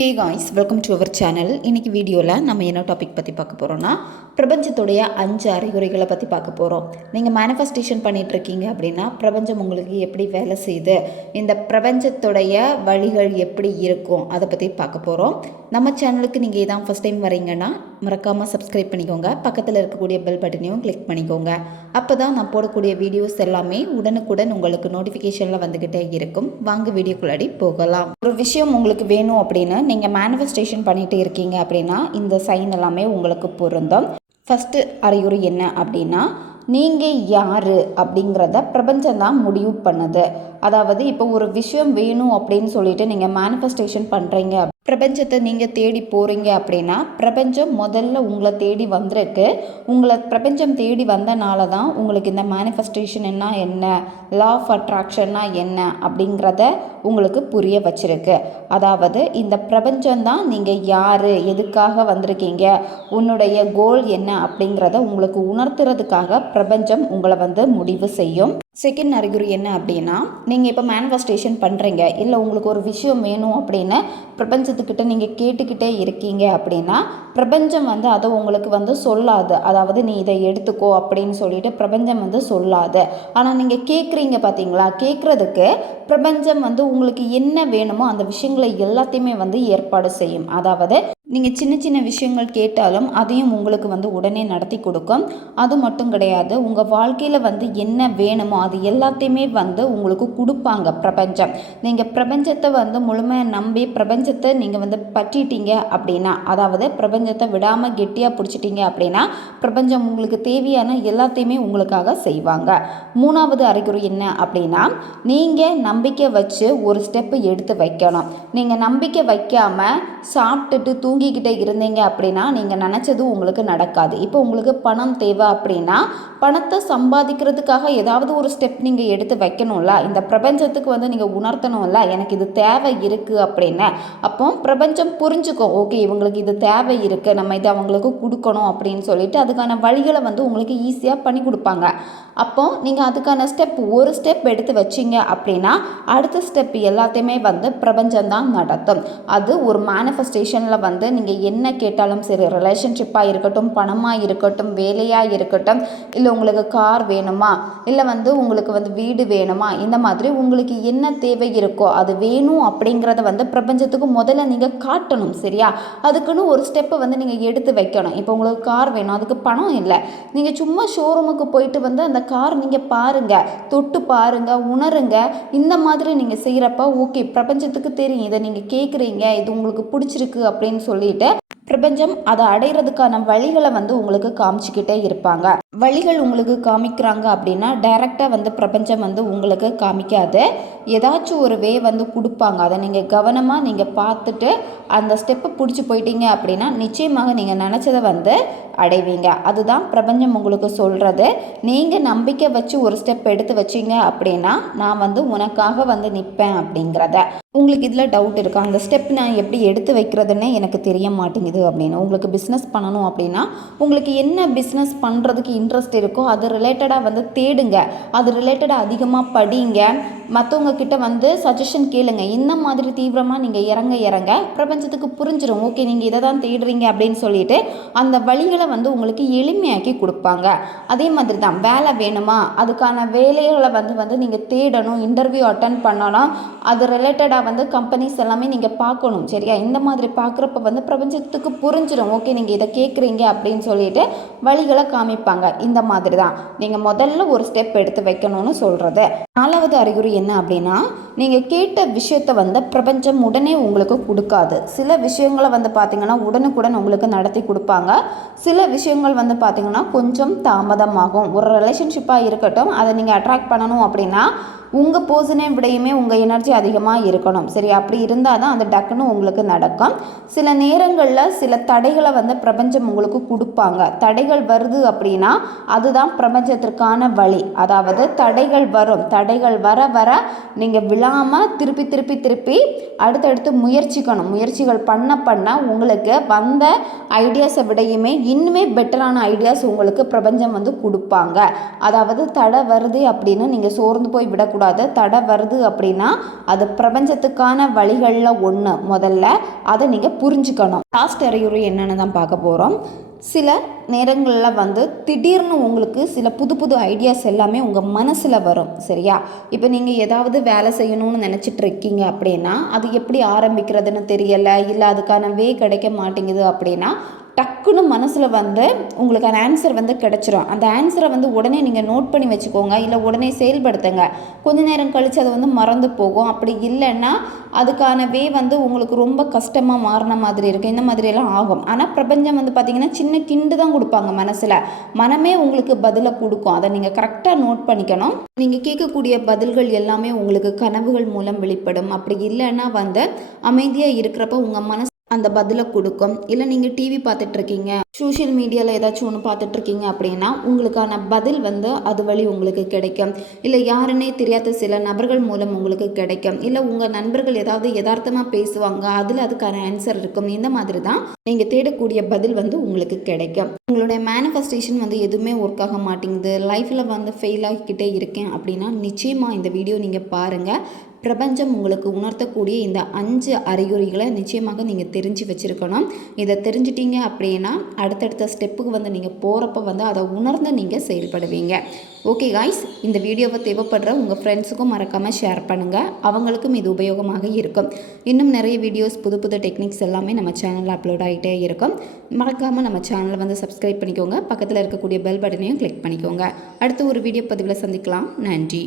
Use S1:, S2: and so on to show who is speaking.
S1: Hey guys welcome to our channel இன்றைக்கி வீடியோவில் நம்ம என்ன டாபிக் பற்றி பார்க்க போகிறோன்னா பிரபஞ்சத்துடைய அஞ்சு அறிகுறிகளை பற்றி பார்க்க போகிறோம் நீங்கள் மேனிஃபெஸ்டேஷன் பண்ணிகிட்ருக்கீங்க அப்படின்னா பிரபஞ்சம் உங்களுக்கு எப்படி வேலை செய்யுது இந்த பிரபஞ்சத்துடைய வழிகள் எப்படி இருக்கும் அதை பற்றி பார்க்க போகிறோம் நம்ம சேனலுக்கு நீங்கள் இதான் ஃபஸ்ட் டைம் வரீங்கன்னா மறக்காமல் சப்ஸ்கிரைப் பண்ணிக்கோங்க. பக்கத்தில் இருக்கக்கூடிய பெல் பட்டனையும் கிளிக் பண்ணிக்கோங்க. அப்போ தான் நான் போடக்கூடிய வீடியோஸ் எல்லாமே உடனுக்குடன் உங்களுக்கு நோட்டிஃபிகேஷனில் வந்துக்கிட்டே இருக்கும். வாங்க வீடியோக்குள்ளாடி போகலாம். ஒரு விஷயம் உங்களுக்கு வேணும் அப்படின்னு நீங்கள் மேனிஃபெஸ்டேஷன் பண்ணிகிட்டு இருக்கீங்க அப்படின்னா இந்த சைன் எல்லாமே உங்களுக்கு பொருந்தும். ஃபஸ்ட்டு அறிகுறி என்ன அப்படின்னா நீங்கள் யார் அப்படிங்கிறத பிரபஞ்சம் தான் முடிவு பண்ணுது. அதாவது இப்போ ஒரு விஷயம் வேணும் அப்படின்னு சொல்லிட்டு நீங்கள் மேனிஃபெஸ்டேஷன் பண்ணுறீங்க பிரபஞ்சத்தை நீங்கள் தேடி போகிறீங்க அப்படின்னா பிரபஞ்சம் முதல்ல உங்களை தேடி வந்திருக்கு. உங்களை பிரபஞ்சம் தேடி வந்தனால தான் உங்களுக்கு இந்த மேனிஃபெஸ்டேஷன்னா என்ன? லா ஆஃப் அட்ராக்ஷன்னா என்ன? அப்படிங்கிறத உங்களுக்கு புரிய வச்சிருக்கு. அதாவது இந்த பிரபஞ்சம் தான் நீங்கள் யார்? எதுக்காக வந்திருக்கீங்க? உன்னுடைய கோல் என்ன? அப்படிங்கிறத உங்களுக்கு உணர்த்துறதுக்காக பிரபஞ்சம் உங்களை வந்து முடிவு செய்யும். செகண்ட் அறிகுறி என்ன அப்படின்னா நீங்கள் இப்போ மேனிஃபெஸ்டேஷன் பண்ணுறீங்க இல்லை உங்களுக்கு ஒரு விஷயம் வேணும் அப்படின்னு பிரபஞ்சத்துக்கிட்ட நீங்கள் கேட்டுக்கிட்டே இருக்கீங்க அப்படின்னா பிரபஞ்சம் வந்து அதை உங்களுக்கு வந்து சொல்லாது. அதாவது நீ இதை எடுத்துக்கோ அப்படின்னு சொல்லிட்டு பிரபஞ்சம் வந்து சொல்லாது. ஆனால் நீங்கள் கேட்குறீங்க பார்த்தீங்களா கேட்குறதுக்கு பிரபஞ்சம் வந்து உங்களுக்கு என்ன வேணுமோ அந்த விஷயங்களை எல்லாத்தையுமே வந்து ஏற்பாடு செய்யும். அதாவது நீங்கள் சின்ன சின்ன விஷயங்கள் கேட்டாலும் அதையும் உங்களுக்கு வந்து உடனே நடத்தி கொடுக்கும். அது மட்டும் கிடையாது உங்கள் வாழ்க்கையில் வந்து என்ன வேணுமோ அது எல்லாத்தையுமே வந்து உங்களுக்கு கொடுப்பாங்க பிரபஞ்சம். நீங்கள் பிரபஞ்சத்தை வந்து முழுமையாக நம்பி பிரபஞ்சத்தை நீங்கள் வந்து பற்றிட்டீங்க அப்படின்னா அதாவது பிரபஞ்சத்தை விடாமல் கெட்டியாக பிடிச்சிட்டீங்க அப்படின்னா பிரபஞ்சம் உங்களுக்கு தேவையான எல்லாத்தையுமே உங்களுக்காக செய்வாங்க. மூணாவது அறிகுறி என்ன அப்படின்னா நீங்கள் நம்பிக்கை வச்சு ஒரு ஸ்டெப்பு எடுத்து வைக்கணும். நீங்கள் நம்பிக்கை வைக்காமல் சாப்பிட்டுட்டு தூங்கிக்கிட்டே இருந்தீங்க அப்படின்னா நீங்கள் நினச்சது உங்களுக்கு நடக்காது. இப்போ உங்களுக்கு பணம் தேவை அப்படின்னா பணத்தை சம்பாதிக்கிறதுக்காக ஏதாவது ஒரு ஸ்டெப் நீங்கள் எடுத்து வைக்கணும்ல? இந்த பிரபஞ்சத்துக்கு வந்து நீங்கள் உணர்த்தணும்ல? எனக்கு இது தேவை இருக்குது அப்படின்னு. அப்போ பிரபஞ்சம் புரிஞ்சுக்கும். ஓகே இவங்களுக்கு இது தேவை இருக்குது நம்ம இதை அவங்களுக்கு கொடுக்கணும் அப்படின்னு சொல்லிட்டு அதுக்கான வழிகளை வந்து உங்களுக்கு ஈஸியாக பண்ணி கொடுப்பாங்க. அப்போ நீங்கள் அதுக்கான ஸ்டெப் ஒரு ஸ்டெப் எடுத்து வச்சீங்க அப்படின்னா அடுத்த ஸ்டெப் எல்லாத்தையுமே வந்து பிரபஞ்சம் தான் நடத்தும். அது ஒரு மேனிஃபெஸ்டேஷனில் வந்து நீங்கள் என்ன கேட்டாலும் சரி ரிலேஷன்ஷிப்பாக இருக்கட்டும் பணமாக இருக்கட்டும் வேலையாக இருக்கட்டும் இல்லை உங்களுக்கு கார் வேணுமா இல்லை வந்து உங்களுக்கு வந்து வீடு வேணுமா இந்த மாதிரி உங்களுக்கு என்ன தேவை இருக்கோ அது வேணும் அப்படிங்கிறத வந்து பிரபஞ்சத்துக்கு முதல்ல நீங்கள் காட்டணும் சரியா? அதுக்குன்னு ஒரு ஸ்டெப்பை வந்து நீங்கள் எடுத்து வைக்கணும். இப்போ உங்களுக்கு கார் வேணும் அதுக்கு பணம் இல்லை. நீங்கள் சும்மா ஷோரூமுக்கு போயிட்டு வந்து அந்த கார் நீங்கள் பாருங்கள் தொட்டு பாருங்கள் உணருங்க. இந்த மாதிரி நீங்கள் செய்கிறப்ப ஓகே பிரபஞ்சத்துக்கு தெரியும். இதை நீங்கள் கேட்குறீங்க இது உங்களுக்கு பிடிச்சிருக்கு அப்படின்னு சொல்லி சொல்லிட்டு பிரபஞ்சம் அதை அடையிறதுக்கான வழிகளை வந்து உங்களுக்கு காமிச்சிக்கிட்டே இருப்பாங்க. வழிகள் உங்களுக்கு காமிக்கிறாங்க அப்படின்னா டைரெக்டாக வந்து பிரபஞ்சம் வந்து உங்களுக்கு காமிக்காது. ஏதாச்சும் ஒரு வே வந்து கொடுப்பாங்க. அதை நீங்கள் கவனமாக நீங்கள் பார்த்துட்டு அந்த ஸ்டெப்பை பிடிச்சி போயிட்டீங்க அப்படின்னா நிச்சயமாக நீங்கள் நினச்சதை வந்து அடைவீங்க. அதுதான் பிரபஞ்சம் உங்களுக்கு சொல்கிறது நீங்கள் நம்பிக்கை வச்சு ஒரு ஸ்டெப் எடுத்து வச்சீங்க அப்படின்னா நான் வந்து உனக்காக வந்து நிற்பேன் அப்படிங்கிறத. உங்களுக்கு இதில் டவுட் இருக்கா? அந்த ஸ்டெப் நான் எப்படி எடுத்து வைக்கிறதுன்னே எனக்கு தெரிய மாட்டேங்குது அப்படின்னு. உங்களுக்கு பிஸ்னஸ் பண்ணணும் அப்படின்னா உங்களுக்கு என்ன பிஸ்னஸ் பண்ணுறதுக்கு இன்ட்ரெஸ்ட் இருக்கோ அது ரிலேட்டடாக வந்து தேடுங்க. அது ரிலேட்டடாக அதிகமாக படிங்க. மற்றவங்க கிட்ட வந்து சஜஷன் கேளுங்க. இந்த மாதிரி தீவிரமாக நீங்கள் இறங்க இறங்க பிரபஞ்சத்துக்கு புரிஞ்சிடும் ஓகே நீங்கள் இதை தான் தேடுறீங்க அப்படின்னு சொல்லிட்டு அந்த வழிகளை வந்து உங்களுக்கு எளிமையாக்கி கொடுப்பாங்க. அதே மாதிரி தான் வேலை வேணுமா? அதுக்கான வேலைகளை வந்து வந்து நீங்கள் தேடணும். இன்டர்வியூ அட்டன் பண்ணணும். அது ரிலேட்டடாக வந்து கம்பெனிஸ் எல்லாமே நீங்கள் பார்க்கணும் சரியா? இந்த மாதிரி பார்க்குறப்ப வந்து பிரபஞ்சத்துக்கு புரிஞ்சிடும் ஓகே நீங்கள் இதை கேட்குறீங்க அப்படின்னு சொல்லிட்டு வழிகளை காமிப்பாங்க. இந்த மாதிரி தான் நீங்கள் முதல்ல ஒரு ஸ்டெப் எடுத்து வைக்கணும்னு சொல்கிறது நாலாவது அறிகுறி என்ன அப்படின்னா நீங்கள் கேட்ட விஷயத்தை வந்து பிரபஞ்சம் உடனே உங்களுக்கு கொடுக்காது. சில விஷயங்களை வந்து பார்த்திங்கன்னா உடனுக்குடன் உங்களுக்கு நடத்தி கொடுப்பாங்க. சில விஷயங்கள் வந்து பார்த்தீங்கன்னா கொஞ்சம் தாமதமாகும். ஒரு ரிலேஷன்ஷிப்பாக இருக்கட்டும் அதை நீங்கள் அட்ராக்ட் பண்ணணும் அப்படின்னா உங்கள் போசனை விடையுமே உங்கள் எனர்ஜி அதிகமாக இருக்கணும். சரி அப்படி இருந்தால் தான் அது டக்குன்னு உங்களுக்கு நடக்கும். சில நேரங்களில் சில தடைகளை வந்து பிரபஞ்சம் உங்களுக்கு கொடுப்பாங்க. தடைகள் வருது அப்படின்னா அதுதான் பிரபஞ்சத்திற்கான வழி. அதாவது தடைகள் வரும். தடைகள் வர வர நீங்கள் விழாமல் திருப்பி திருப்பி திருப்பி அடுத்தடுத்து முயற்சிக்கணும். முயற்சிகள் பண்ண பண்ண உங்களுக்கு வந்த ஐடியாஸை விடையுமே இன்னுமே பெட்டரான ஐடியாஸ் உங்களுக்கு பிரபஞ்சம் வந்து கொடுப்பாங்க. அதாவது தடை வருது அப்படின்னு நீங்கள் சோர்ந்து போய் விடக்கூடாது. தடை வருது அப்படின்னா அது பிரபஞ்சத்துக்கான வழிகளில் ஒன்று முதல்ல அதை நீங்கள் புரிஞ்சுக்கணும். லாஸ்ட் அறிகுறி என்னென்னு தான் பார்க்க போகிறோம் சில நேரங்களில் வந்து திடீர்னு உங்களுக்கு சில புது புது ஐடியாஸ் எல்லாமே உங்கள் மனசில் வரும் சரியா? இப்போ நீங்கள் ஏதாவது வேலை செய்யணும்னு நினச்சிட்டு இருக்கீங்க அப்படின்னா அது எப்படி ஆரம்பிக்கிறதுன்னு தெரியலை இல்லை அதுக்கான வே கிடைக்க மாட்டேங்குது அப்படின்னா டக்குன்னு மனசில் வந்து உங்களுக்கான ஆன்சர் வந்து கிடச்சிரும். அந்த ஆன்சரை வந்து உடனே நீங்கள் நோட் பண்ணி வச்சுக்கோங்க. இல்லை உடனே செயல்படுத்துங்க. கொஞ்ச நேரம் கழித்து அது வந்து மறந்து போகும். அப்படி இல்லைன்னா அதுக்கான வே வந்து உங்களுக்கு ரொம்ப கஷ்டமாக மாறின மாதிரி இருக்குது இந்த மாதிரியெல்லாம் ஆகும். ஆனால் பிரபஞ்சம் வந்து பார்த்திங்கன்னா சின்ன கிண்டு தான் கொடுப்பாங்க மனசில். மனமே உங்களுக்கு பதிலை கொடுக்கும். அதை நீங்கள் கரெக்டாக நோட் பண்ணிக்கணும். நீங்கள் கேட்கக்கூடிய பதில்கள் எல்லாமே உங்களுக்கு கனவுகள் மூலம் வெளிப்படும். அப்படி இல்லைன்னா வந்து அமைதியாக இருக்கிறப்ப உங்கள் மனசு அந்த பதிலை கொடுக்கும். இல்லை நீங்கள் டிவி பார்த்துட்ருக்கீங்க. சோஷியல் மீடியாவில் ஏதாச்சும் ஒன்று பார்த்துட்ருக்கீங்க அப்படின்னா உங்களுக்கான பதில் வந்து அது வழி உங்களுக்கு கிடைக்கும். இல்லை யாருன்னே தெரியாத சில நபர்கள் மூலம் உங்களுக்கு கிடைக்கும். இல்லை உங்கள் நண்பர்கள் ஏதாவது யதார்த்தமாக பேசுவாங்க அதில் அதுக்கான ஆன்சர் இருக்கும். இந்த மாதிரி தான் நீங்கள் தேடக்கூடிய பதில் வந்து உங்களுக்கு கிடைக்கும். உங்களுடைய மேனிஃபெஸ்டேஷன் வந்து எதுவுமே ஒர்க் ஆக மாட்டேங்குது. லைஃப்பில் வந்து ஃபெயில் ஆகிக்கிட்டே இருக்கேன் அப்படின்னா நிச்சயமாக இந்த வீடியோ நீங்கள் பாருங்கள் பிரபஞ்சம் உங்களுக்கு உணர்த்தக்கூடிய இந்த அஞ்சு அறிகுறிகளை நிச்சயமாக நீங்கள் தெரிஞ்சு வச்சுருக்கணும். இதை தெரிஞ்சிட்டீங்க அப்படின்னா அடுத்தடுத்த ஸ்டெப்புக்கு வந்து நீங்கள் போகிறப்ப வந்து அதை உணர்ந்து நீங்கள் செயல்படுவீங்க. ஓகே காய்ஸ் இந்த வீடியோவை தேவைப்படுற உங்கள் ஃப்ரெண்ட்ஸுக்கும் மறக்காமல் ஷேர் பண்ணுங்கள் அவங்களுக்கும் இது உபயோகமாக இருக்கும். இன்னும் நிறைய வீடியோஸ் புது புது டெக்னிக்ஸ் எல்லாமே நம்ம சேனலில் அப்லோட் ஆகிட்டே இருக்கும். மறக்காமல் நம்ம சேனலை வந்து சப்ஸ்கிரைப் பண்ணிக்கோங்க. பக்கத்தில் இருக்கக்கூடிய பெல் பட்டனையும் கிளிக் பண்ணிக்கோங்க. அடுத்த ஒரு வீடியோ பதிவில் சந்திக்கலாம். நன்றி.